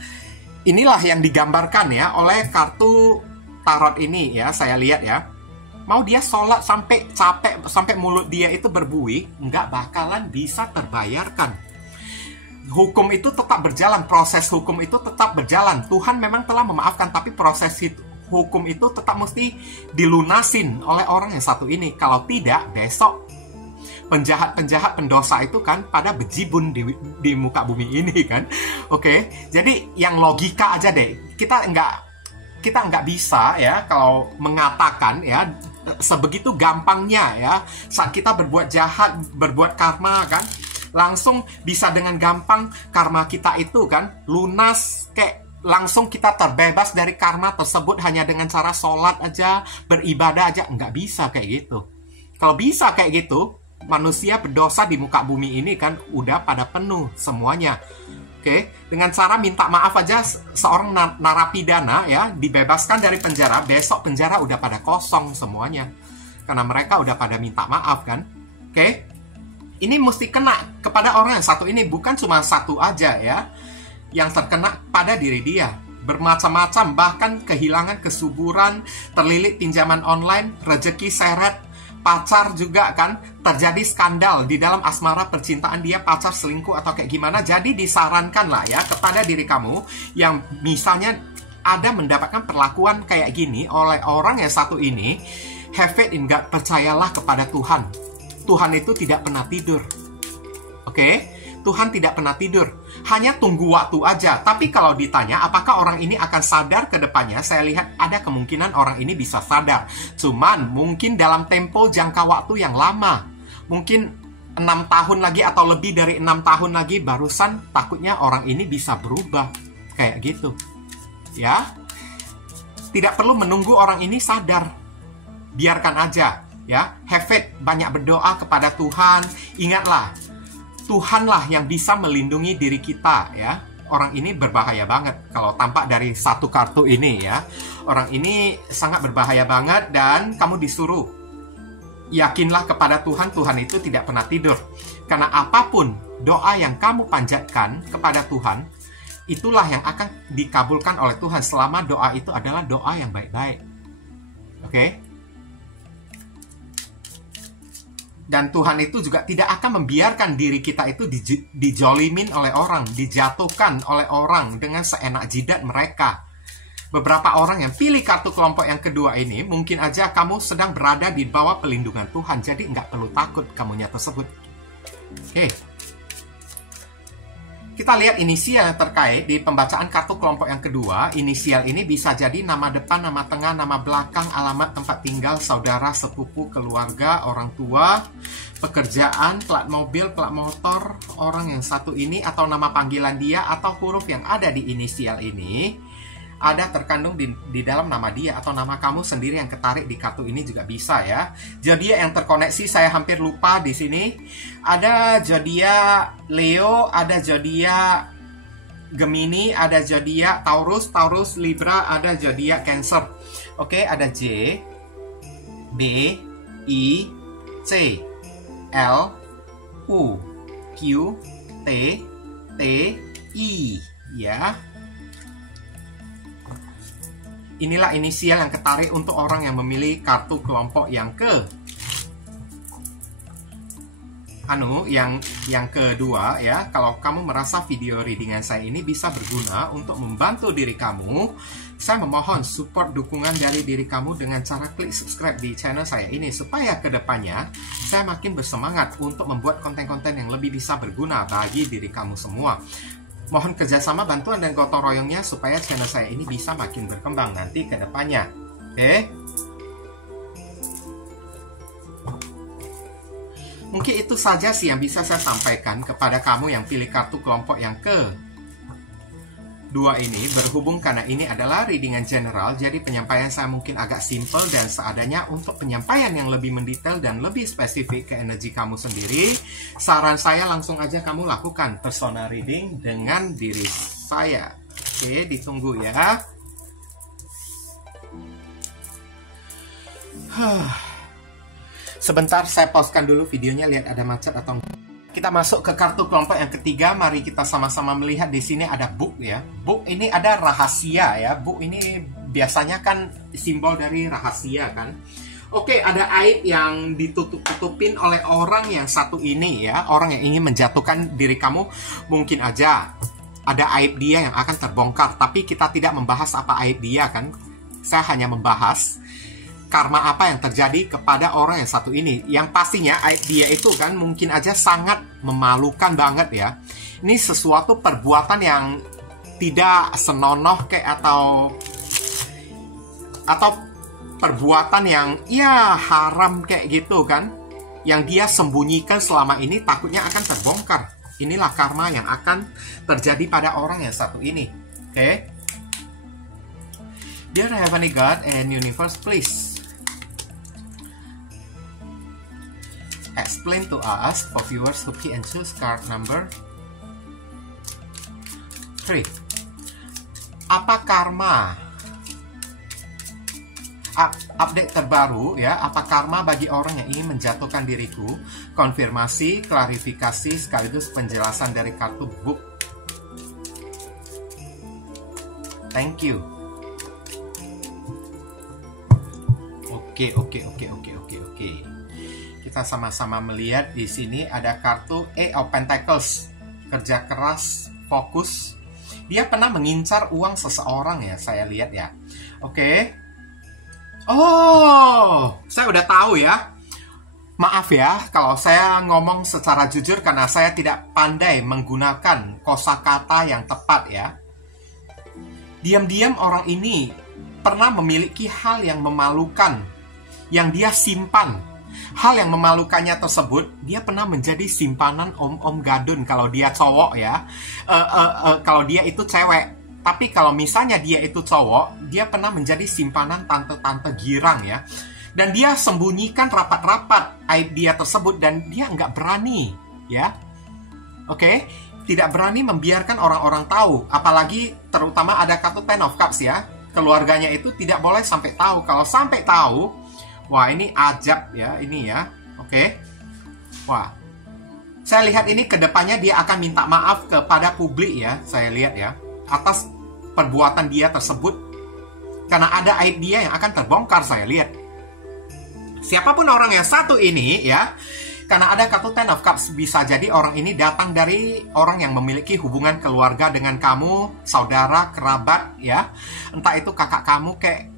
inilah yang digambarkan ya oleh kartu tarot ini ya. Saya lihat ya. Mau dia sholat sampai capek, sampai mulut dia itu berbuih, nggak bakalan bisa terbayarkan. Hukum itu tetap berjalan, proses hukum itu tetap berjalan. Tuhan memang telah memaafkan, tapi proses hukum itu tetap mesti dilunasin oleh orang yang satu ini. Kalau tidak, besok penjahat-penjahat pendosa itu kan pada bejibun di muka bumi ini kan. Oke, jadi yang logika aja deh. Kita nggak bisa ya kalau mengatakan ya sebegitu gampangnya ya saat kita berbuat jahat, berbuat karma kan, langsung bisa dengan gampang karma kita itu kan lunas, kayak langsung kita terbebas dari karma tersebut hanya dengan cara sholat aja, beribadah aja. Nggak bisa kayak gitu. Kalau bisa kayak gitu, manusia berdosa di muka bumi ini kan udah pada penuh semuanya. Oke, dengan cara minta maaf aja seorang narapidana ya dibebaskan dari penjara, besok penjara udah pada kosong semuanya. Karena mereka udah pada minta maaf kan. Oke. Ini mesti kena kepada orang yang satu ini, bukan cuma satu aja ya yang terkena pada diri dia. Bermacam-macam, bahkan kehilangan kesuburan, terlilit pinjaman online, rezeki seret, pacar juga kan, terjadi skandal di dalam asmara percintaan, dia pacar selingkuh atau kayak gimana. Jadi disarankan lah ya kepada diri kamu yang misalnya ada mendapatkan perlakuan kayak gini oleh orang yang satu ini, have faith in God, percayalah kepada Tuhan. Tuhan itu tidak pernah tidur. Oke? Tuhan tidak pernah tidur. Hanya tunggu waktu aja. Tapi kalau ditanya apakah orang ini akan sadar ke depannya, saya lihat ada kemungkinan orang ini bisa sadar. Cuman mungkin dalam tempo jangka waktu yang lama. Mungkin 6 tahun lagi atau lebih dari 6 tahun lagi, barusan takutnya orang ini bisa berubah. Kayak gitu. Ya. Tidak perlu menunggu orang ini sadar. Biarkan aja. Ya, have faith, banyak berdoa kepada Tuhan. Ingatlah, Tuhanlah yang bisa melindungi diri kita ya. Orang ini berbahaya banget kalau tampak dari satu kartu ini ya. Orang ini sangat berbahaya banget dan kamu disuruh yakinlah kepada Tuhan. Tuhan itu tidak pernah tidur. Karena apapun doa yang kamu panjatkan kepada Tuhan, itulah yang akan dikabulkan oleh Tuhan selama doa itu adalah doa yang baik-baik. Oke? Dan Tuhan itu juga tidak akan membiarkan diri kita itu dijolimin oleh orang, dijatuhkan oleh orang dengan seenak jidat mereka. Beberapa orang yang pilih kartu kelompok yang kedua ini, mungkin aja kamu sedang berada di bawah pelindungan Tuhan. Jadi nggak perlu takut kamunya tersebut. Oke. Kita lihat inisial yang terkait di pembacaan kartu kelompok yang kedua. Inisial ini bisa jadi nama depan, nama tengah, nama belakang, alamat tempat tinggal, saudara, sepupu, keluarga, orang tua, pekerjaan, plat mobil, plat motor, orang yang satu ini, atau nama panggilan dia, atau huruf yang ada di inisial ini ada terkandung di dalam nama dia atau nama kamu sendiri yang ketarik di kartu ini juga bisa ya. Zodiak yang terkoneksi saya hampir lupa di sini. Ada zodiak Leo, ada zodiak Gemini, ada zodiak Taurus, Taurus Libra, ada zodiak Cancer. Oke, ada J, B, I, C, L, U, Q, T, T, I ya. Inilah inisial yang ketarik untuk orang yang memilih kartu kelompok yang yang kedua ya. Kalau kamu merasa video readingan saya ini bisa berguna untuk membantu diri kamu, saya memohon support dukungan dari diri kamu dengan cara klik subscribe di channel saya ini, supaya kedepannya saya makin bersemangat untuk membuat konten-konten yang lebih bisa berguna bagi diri kamu semua. Mohon kerjasama, bantuan, dan gotong royongnya supaya channel saya ini bisa makin berkembang nanti ke depannya. Oke? Mungkin itu saja sih yang bisa saya sampaikan kepada kamu yang pilih kartu kelompok yang kedua ini. Berhubung karena ini adalah readingan general, jadi penyampaian saya mungkin agak simple dan seadanya. Untuk penyampaian yang lebih mendetail dan lebih spesifik ke energi kamu sendiri, saran saya langsung aja kamu lakukan personal reading dengan diri saya. Oke, ditunggu ya. Sebentar saya pauskan dulu videonya, lihat ada macet atau enggak. Kita masuk ke kartu kelompok yang ketiga. Mari kita sama-sama melihat di sini ada book ya. Book ini ada rahasia ya. Book ini biasanya kan simbol dari rahasia kan. Oke, ada aib yang ditutup-tutupin oleh orang yang satu ini ya. Orang yang ingin menjatuhkan diri kamu. Mungkin aja ada aib dia yang akan terbongkar. Tapi kita tidak membahas apa aib dia kan. Saya hanya membahas karma apa yang terjadi kepada orang yang satu ini. Yang pastinya aib dia itu kan mungkin aja sangat memalukan banget ya. Ini sesuatu perbuatan yang tidak senonoh kayak atau perbuatan yang ya haram kayak gitu kan. Yang dia sembunyikan selama ini takutnya akan terbongkar. Inilah karma yang akan terjadi pada orang yang satu ini. Oke. Dear Heavenly God and Universe, please explain to us for viewers who pick and choose card number 3. Apa karma Update terbaru ya, apa karma bagi orang yang ingin menjatuhkan diriku? Konfirmasi, klarifikasi, sekaligus penjelasan dari kartu book. Thank you. Oke. Kita sama-sama melihat di sini ada kartu Eight of Pentacles. Kerja keras, fokus. Dia pernah mengincar uang seseorang ya, saya lihat ya. Oke. Oh, saya udah tahu ya. Maaf ya kalau saya ngomong secara jujur karena saya tidak pandai menggunakan kosakata yang tepat ya. Diam-diam orang ini pernah memiliki hal yang memalukan yang dia simpan. Hal yang memalukannya tersebut, dia pernah menjadi simpanan om-om gadun kalau dia cowok ya. Kalau dia itu cewek. Tapi kalau misalnya dia itu cowok, dia pernah menjadi simpanan tante-tante girang ya. Dan dia sembunyikan rapat-rapat aib dia tersebut dan dia nggak berani ya. Oke? Tidak berani membiarkan orang-orang tahu. Apalagi terutama ada kartu Ten of Cups ya. Keluarganya itu tidak boleh sampai tahu. Kalau sampai tahu, wah ini ajab ya ini ya. Oke? Wah. Saya lihat ini kedepannya dia akan minta maaf kepada publik ya. Saya lihat ya. Atas perbuatan dia tersebut, karena ada aib dia yang akan terbongkar. Saya lihat siapapun orang yang satu ini ya, karena ada kartu Ten of Cups, bisa jadi orang ini datang dari orang yang memiliki hubungan keluarga dengan kamu, saudara, kerabat ya, entah itu kakak kamu kayak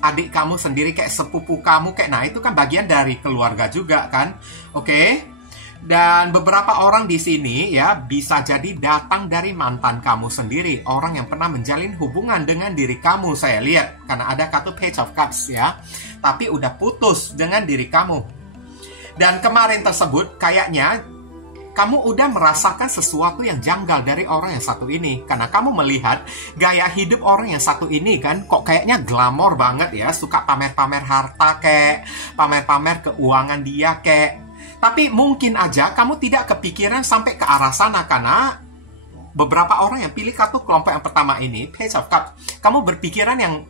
adik kamu sendiri, kayak sepupu kamu kayak, nah itu kan bagian dari keluarga juga kan. Oke. Dan beberapa orang di sini ya bisa jadi datang dari mantan kamu sendiri, orang yang pernah menjalin hubungan dengan diri kamu. Saya lihat karena ada kartu Page of Cups ya, tapi udah putus dengan diri kamu. Dan kemarin tersebut kayaknya kamu udah merasakan sesuatu yang janggal dari orang yang satu ini, karena kamu melihat gaya hidup orang yang satu ini kan kok kayaknya glamor banget ya, suka pamer-pamer harta kayak, pamer-pamer keuangan dia kayak. Tapi mungkin aja kamu tidak kepikiran sampai ke arah sana, karena beberapa orang yang pilih kartu kelompok yang pertama ini, Page of Cups, kamu berpikiran yang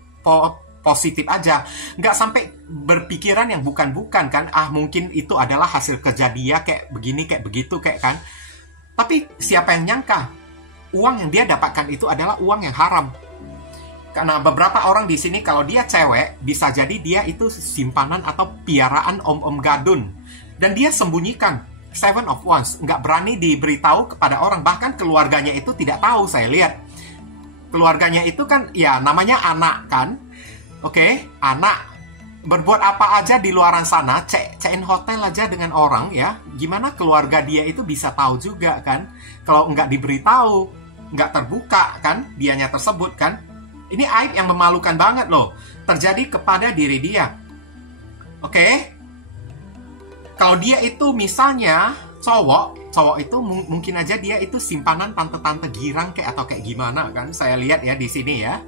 positif aja. Nggak sampai berpikiran yang bukan-bukan kan. Mungkin itu adalah hasil kerja dia kayak begini, kayak begitu, kayak kan. Tapi siapa yang nyangka uang yang dia dapatkan itu adalah uang yang haram. Karena beberapa orang di sini kalau dia cewek, bisa jadi dia itu simpanan atau piaraan om-om gadun. Dan dia sembunyikan Seven of Wands, nggak berani diberitahu kepada orang, bahkan keluarganya itu tidak tahu. Saya lihat keluarganya itu kan ya namanya anak kan. Oke, anak berbuat apa aja di luaran sana, check-in hotel aja dengan orang ya. Gimana keluarga dia itu bisa tahu juga kan? Kalau nggak diberitahu, nggak terbuka kan dianya tersebut kan. Ini aib yang memalukan banget loh, terjadi kepada diri dia. Oke? Kalau dia itu misalnya cowok itu mungkin aja dia itu simpanan tante-tante girang kayak atau kayak gimana kan. Saya lihat ya di sini ya.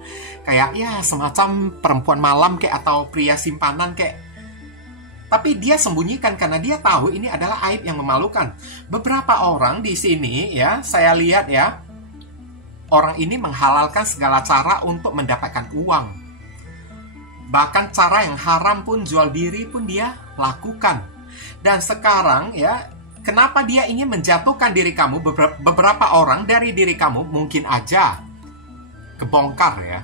Kayak ya semacam perempuan malam kayak atau pria simpanan kayak. Tapi dia sembunyikan karena dia tahu ini adalah aib yang memalukan. Beberapa orang di sini ya, saya lihat ya, orang ini menghalalkan segala cara untuk mendapatkan uang. Bahkan cara yang haram pun, jual diri pun dia lakukan. Dan sekarang ya, kenapa dia ingin menjatuhkan diri kamu? Beberapa orang dari diri kamu mungkin aja kebongkar ya.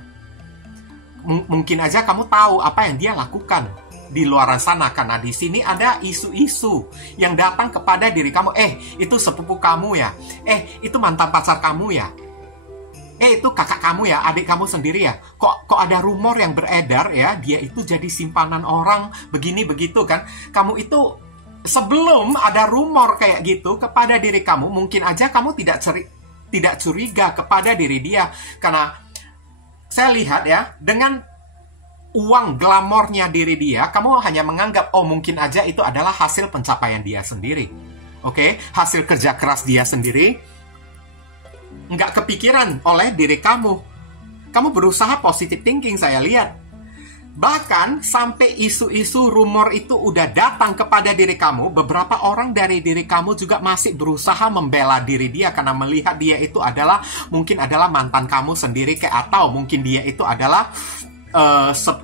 Mungkin aja kamu tahu apa yang dia lakukan di luar sana, karena di sini ada isu-isu yang datang kepada diri kamu. Itu sepupu kamu ya. Itu mantan pacar kamu ya. Itu kakak kamu ya, adik kamu sendiri ya. Kok ada rumor yang beredar ya, dia itu jadi simpanan orang begini begitu kan. Kamu itu sebelum ada rumor kayak gitu kepada diri kamu, mungkin aja kamu tidak curiga kepada diri dia. Karena saya lihat ya, dengan uang glamornya diri dia, kamu hanya menganggap, oh mungkin aja itu adalah hasil pencapaian dia sendiri. Oke, hasil kerja keras dia sendiri. Nggak kepikiran oleh diri kamu. Kamu berusaha positive thinking, saya lihat. Bahkan sampai isu-isu rumor itu udah datang kepada diri kamu, beberapa orang dari diri kamu juga masih berusaha membela diri dia karena melihat dia itu adalah mungkin adalah mantan kamu sendiri kayak, atau mungkin dia itu adalah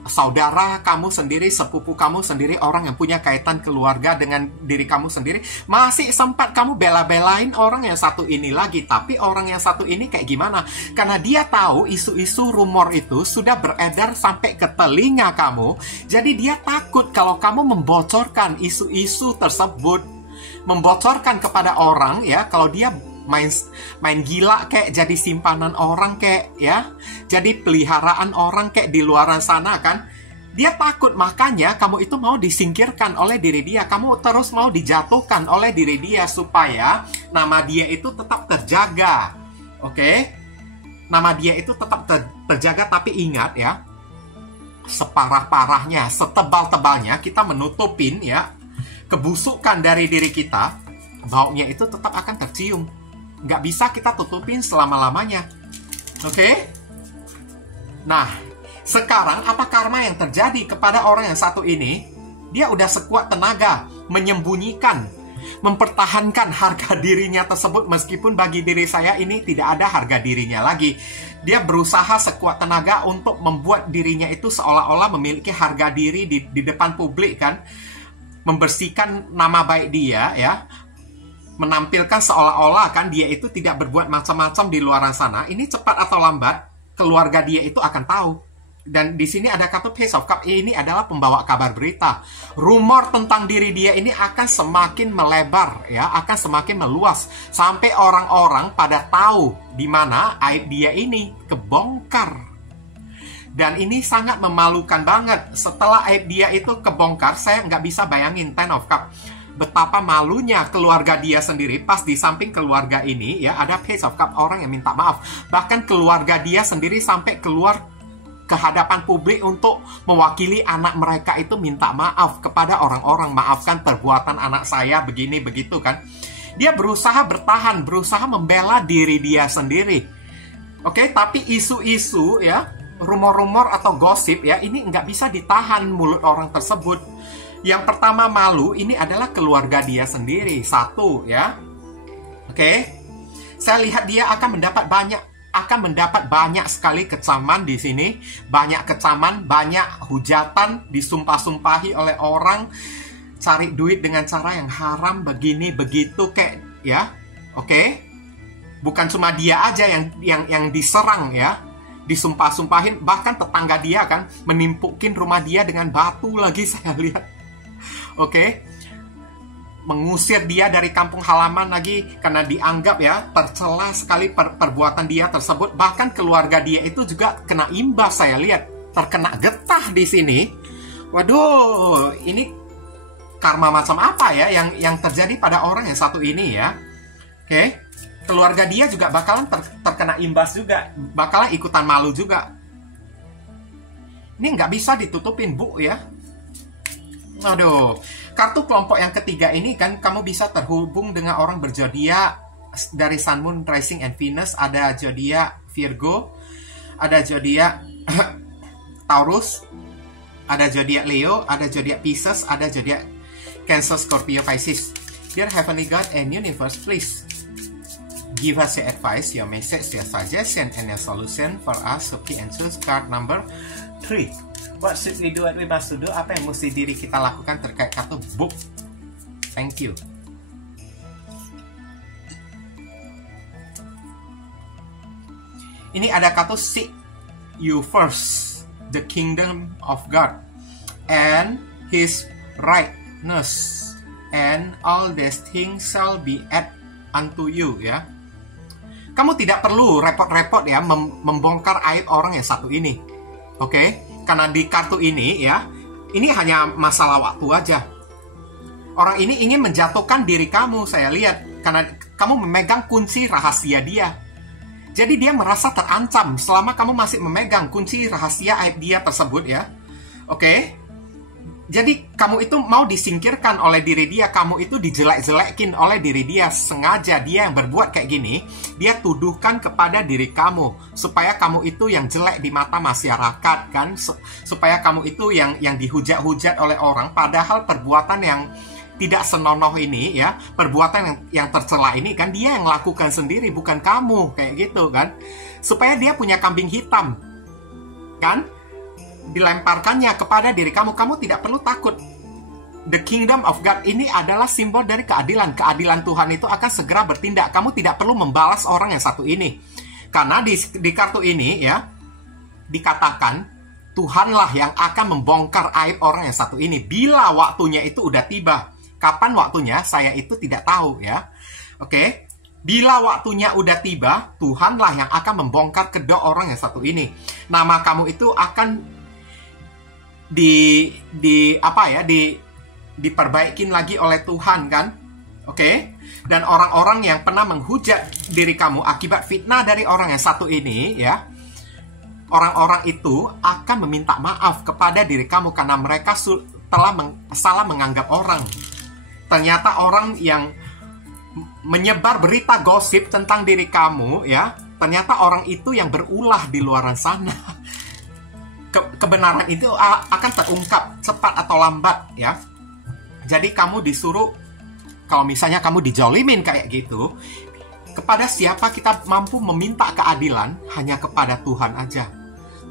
saudara kamu sendiri, sepupu kamu sendiri, orang yang punya kaitan keluarga dengan diri kamu sendiri, masih sempat kamu bela-belain orang yang satu ini lagi. Tapi orang yang satu ini kayak gimana? Karena dia tahu isu-isu rumor itu sudah beredar sampai ke telinga kamu, jadi dia takut kalau kamu membocorkan isu-isu tersebut, membocorkan kepada orang ya, kalau dia main gila kayak jadi simpanan orang kayak ya, jadi peliharaan orang kayak di luaran sana kan. Dia takut, makanya kamu itu mau disingkirkan oleh diri dia, kamu terus mau dijatuhkan oleh diri dia supaya nama dia itu tetap terjaga. Oke? Nama dia itu tetap terjaga, tapi ingat ya, separah-parahnya, setebal-tebalnya kita menutupin ya kebusukan dari diri kita, baunya itu tetap akan tercium. Nggak bisa kita tutupin selama-lamanya. Oke? Nah, sekarang apa karma yang terjadi kepada orang yang satu ini? Dia udah sekuat tenaga menyembunyikan, mempertahankan harga dirinya tersebut, meskipun bagi diri saya ini tidak ada harga dirinya lagi. Dia berusaha sekuat tenaga untuk membuat dirinya itu seolah-olah memiliki harga diri di depan publik kan. Membersihkan nama baik dia ya, menampilkan seolah-olah kan dia itu tidak berbuat macam-macam di luar sana. Ini cepat atau lambat keluarga dia itu akan tahu. Dan di sini ada kata Page of Cups, ini adalah pembawa kabar berita. Rumor tentang diri dia ini akan semakin melebar ya, akan semakin meluas sampai orang-orang pada tahu di mana aib dia ini kebongkar. Dan ini sangat memalukan banget. Setelah aib dia itu kebongkar, saya nggak bisa bayangin Ten of Cups betapa malunya keluarga dia sendiri. Pas di samping keluarga ini ya ada Page of Cups, orang yang minta maaf. Bahkan keluarga dia sendiri sampai keluar ke hadapan publik untuk mewakili anak mereka itu minta maaf kepada orang-orang. Maafkan perbuatan anak saya begini begitu kan. Dia berusaha bertahan, berusaha membela diri dia sendiri. Oke, tapi isu-isu ya, rumor-rumor atau gosip ya, ini nggak bisa ditahan mulut orang tersebut. Yang pertama malu ini adalah keluarga dia sendiri. Satu ya. Oke. Saya lihat dia akan mendapat banyak sekali kecaman di sini. Banyak kecaman, banyak hujatan, disumpah-sumpahi oleh orang, cari duit dengan cara yang haram begini begitu kayak ya. Oke. Bukan cuma dia aja yang diserang ya. Disumpah-sumpahin, bahkan tetangga dia kan menimpukin rumah dia dengan batu lagi saya lihat. Oke, mengusir dia dari kampung halaman lagi karena dianggap ya tercela sekali perbuatan dia tersebut. Bahkan keluarga dia itu juga kena imbas, saya lihat terkena getah di sini. Waduh, ini karma macam apa ya yang terjadi pada orang yang satu ini ya? Oke, keluarga dia juga bakalan terkena imbas juga, bakalan ikutan malu juga. Ini nggak bisa ditutupin Bu ya. Aduh, kartu kelompok yang ketiga ini kan kamu bisa terhubung dengan orang berzodiak dari Sun, Moon, Rising, and Venus. Ada zodiak Virgo, ada zodiak Taurus, ada zodiak Leo, ada zodiak Pisces, ada zodiak Cancer, Scorpio, Pisces. Dear Heavenly God and Universe, please give us your advice, your message, your suggestion, and your solution for us. Okay, and choose card number 3. What should we do, what we must do? Apa yang mesti diri kita lakukan terkait kartu book? Thank you. Ini ada kartu seek you first, the kingdom of God, and His rightness, and all these things shall be added unto you ya. Kamu tidak perlu repot-repot ya membongkar aib orang yang satu ini. Oke? Karena di kartu ini ya, ini hanya masalah waktu aja. Orang ini ingin menjatuhkan diri kamu, saya lihat. Karena kamu memegang kunci rahasia dia. Jadi dia merasa terancam selama kamu masih memegang kunci rahasia aib dia tersebut ya. Oke? Jadi kamu itu mau disingkirkan oleh diri dia, kamu itu dijelek-jelekin oleh diri dia. Sengaja dia yang berbuat kayak gini, dia tuduhkan kepada diri kamu supaya kamu itu yang jelek di mata masyarakat kan, supaya kamu itu yang dihujat-hujat oleh orang. Padahal perbuatan yang tidak senonoh ini ya, perbuatan yang tercela ini kan dia yang lakukan sendiri, bukan kamu, kayak gitu kan. Supaya dia punya kambing hitam kan. dilemparkannya kepada diri kamu. Kamu tidak perlu takut. The kingdom of God ini adalah simbol dari keadilan. Keadilan Tuhan itu akan segera bertindak. Kamu tidak perlu membalas orang yang satu ini. Karena di kartu ini ya, dikatakan Tuhanlah yang akan membongkar aib orang yang satu ini. Bila waktunya itu udah tiba. Kapan waktunya? Saya itu tidak tahu ya. Oke. Bila waktunya udah tiba, Tuhanlah yang akan membongkar kedok orang yang satu ini. Nama kamu itu akan diperbaikin lagi oleh Tuhan kan? Oke? Dan orang-orang yang pernah menghujat diri kamu akibat fitnah dari orang yang satu ini ya, orang-orang itu akan meminta maaf kepada diri kamu karena mereka telah salah menganggap orang. Ternyata orang yang menyebar berita gosip tentang diri kamu ya, ternyata orang itu yang berulah di luar sana. Kebenaran itu akan terungkap cepat atau lambat ya. Jadi kamu disuruh, kalau misalnya kamu dijolimin kayak gitu, kepada siapa kita mampu meminta keadilan? Hanya kepada Tuhan aja.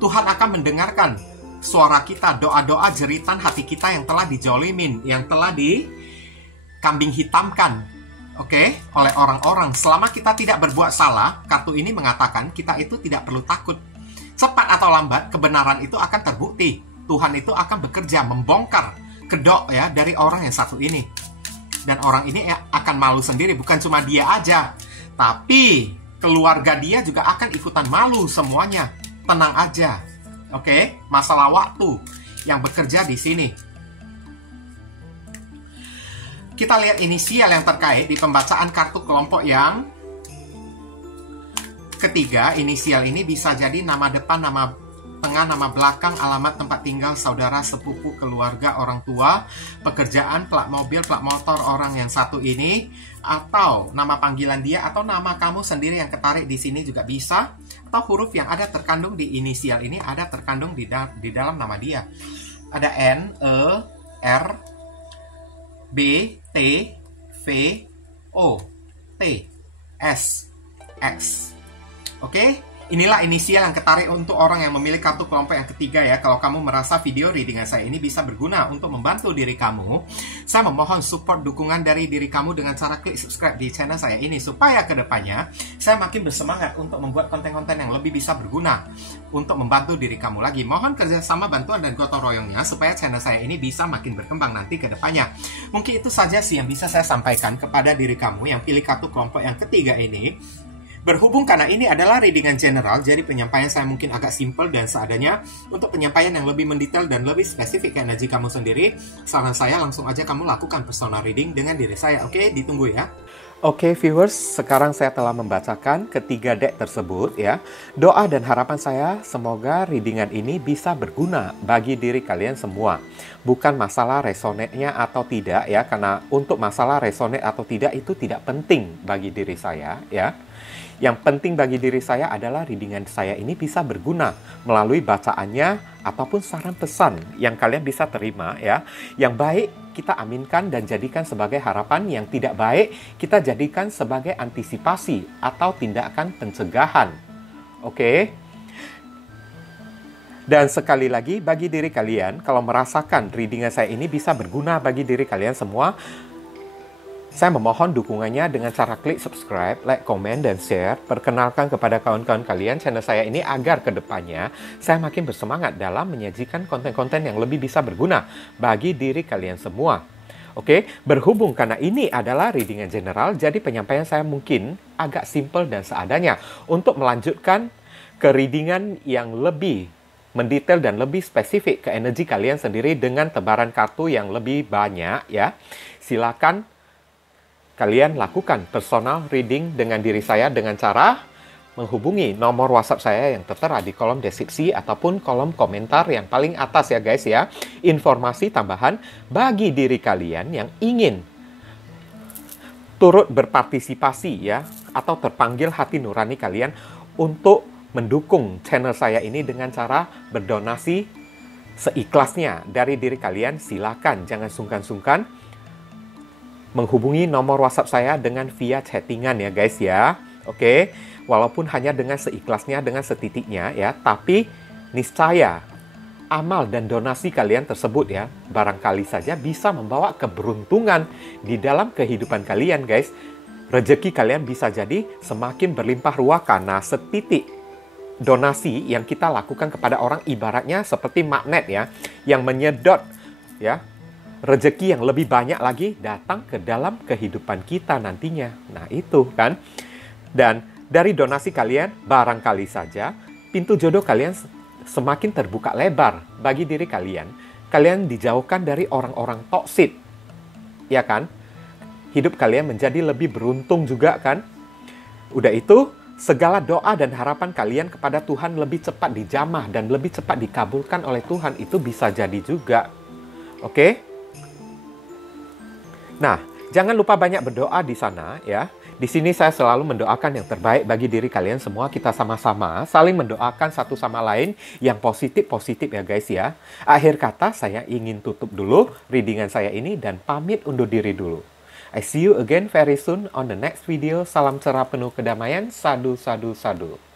Tuhan akan mendengarkan suara kita, doa-doa jeritan hati kita yang telah dijolimin, yang telah dikambing hitamkan, oleh orang-orang. Selama kita tidak berbuat salah, kartu ini mengatakan kita itu tidak perlu takut. Cepat atau lambat, kebenaran itu akan terbukti. Tuhan itu akan bekerja membongkar kedok ya dari orang yang satu ini. Dan orang ini akan malu sendiri, bukan cuma dia aja, tapi keluarga dia juga akan ikutan malu semuanya. Tenang aja. Masalah waktu yang bekerja di sini. Kita lihat inisial yang terkait di pembacaan kartu kelompok yang ketiga. Inisial ini bisa jadi nama depan, nama tengah, nama belakang, alamat tempat tinggal, saudara, sepupu, keluarga, orang tua, pekerjaan, plat mobil, plat motor orang yang satu ini, atau nama panggilan dia, atau nama kamu sendiri yang ketarik di sini juga bisa, atau huruf yang ada terkandung di inisial ini ada terkandung di dalam nama dia. Ada N, E, R, B, T, V, O, T, S, X. Inilah inisial yang ketarik untuk orang yang memilih kartu kelompok yang ketiga ya. Kalau kamu merasa video readingan saya ini bisa berguna untuk membantu diri kamu, saya memohon support dukungan dari diri kamu dengan cara klik subscribe di channel saya ini, supaya kedepannya saya makin bersemangat untuk membuat konten-konten yang lebih bisa berguna untuk membantu diri kamu lagi. Mohon kerjasama, bantuan, dan gotong royongnya supaya channel saya ini bisa makin berkembang nanti ke depannya. Mungkin itu saja sih yang bisa saya sampaikan kepada diri kamu yang pilih kartu kelompok yang ketiga ini. Berhubung karena ini adalah readingan general, jadi penyampaian saya mungkin agak simple dan seadanya. Untuk penyampaian yang lebih mendetail dan lebih spesifik ke energi kamu sendiri, saran saya langsung aja kamu lakukan personal reading dengan diri saya. Ditunggu ya. Viewers, sekarang saya telah membacakan ketiga deck tersebut ya. Doa dan harapan saya semoga readingan ini bisa berguna bagi diri kalian semua. Bukan masalah resonate-nya atau tidak ya, karena untuk masalah resonate atau tidak itu tidak penting bagi diri saya ya. Yang penting bagi diri saya adalah readingan saya ini bisa berguna melalui bacaannya ataupun saran pesan yang kalian bisa terima ya. Yang baik kita aminkan dan jadikan sebagai harapan, yang tidak baik kita jadikan sebagai antisipasi atau tindakan pencegahan. Dan sekali lagi bagi diri kalian, kalau merasakan readingan saya ini bisa berguna bagi diri kalian semua, saya memohon dukungannya dengan cara klik subscribe, like, komen, dan share. Perkenalkan kepada kawan-kawan kalian channel saya ini agar kedepannya saya makin bersemangat dalam menyajikan konten-konten yang lebih bisa berguna bagi diri kalian semua. Berhubung karena ini adalah readingan general, jadi penyampaian saya mungkin agak simple dan seadanya. Untuk melanjutkan ke readingan yang lebih mendetail dan lebih spesifik ke energi kalian sendiri dengan tebaran kartu yang lebih banyak ya, silakan kalian lakukan personal reading dengan diri saya dengan cara menghubungi nomor WhatsApp saya yang tertera di kolom deskripsi ataupun kolom komentar yang paling atas ya guys ya. Informasi tambahan bagi diri kalian yang ingin turut berpartisipasi ya, atau terpanggil hati nurani kalian untuk mendukung channel saya ini dengan cara berdonasi seikhlasnya dari diri kalian. Silakan, jangan sungkan-sungkan menghubungi nomor WhatsApp saya dengan via chattingan ya guys ya. Walaupun hanya dengan seikhlasnya, dengan setitiknya ya, tapi niscaya amal dan donasi kalian tersebut ya, barangkali saja bisa membawa keberuntungan di dalam kehidupan kalian, guys. Rezeki kalian bisa jadi semakin berlimpah ruah karena setitik donasi yang kita lakukan kepada orang ibaratnya seperti magnet ya, yang menyedot ya, rezeki yang lebih banyak lagi datang ke dalam kehidupan kita nantinya. Nah, itu kan. Dan dari donasi kalian, barangkali saja pintu jodoh kalian semakin terbuka lebar bagi diri kalian. Kalian dijauhkan dari orang-orang toksik, ya kan? Hidup kalian menjadi lebih beruntung juga kan? Udah itu, segala doa dan harapan kalian kepada Tuhan lebih cepat dijamah dan lebih cepat dikabulkan oleh Tuhan. Itu bisa jadi juga. Oke? Nah, jangan lupa banyak berdoa di sana ya. Di sini saya selalu mendoakan yang terbaik bagi diri kalian semua. Kita sama-sama saling mendoakan satu sama lain yang positif-positif ya guys ya. Akhir kata saya ingin tutup dulu readingan saya ini dan pamit undur diri dulu. I see you again very soon on the next video. Salam cerah penuh kedamaian. Sadu, sadu, sadu.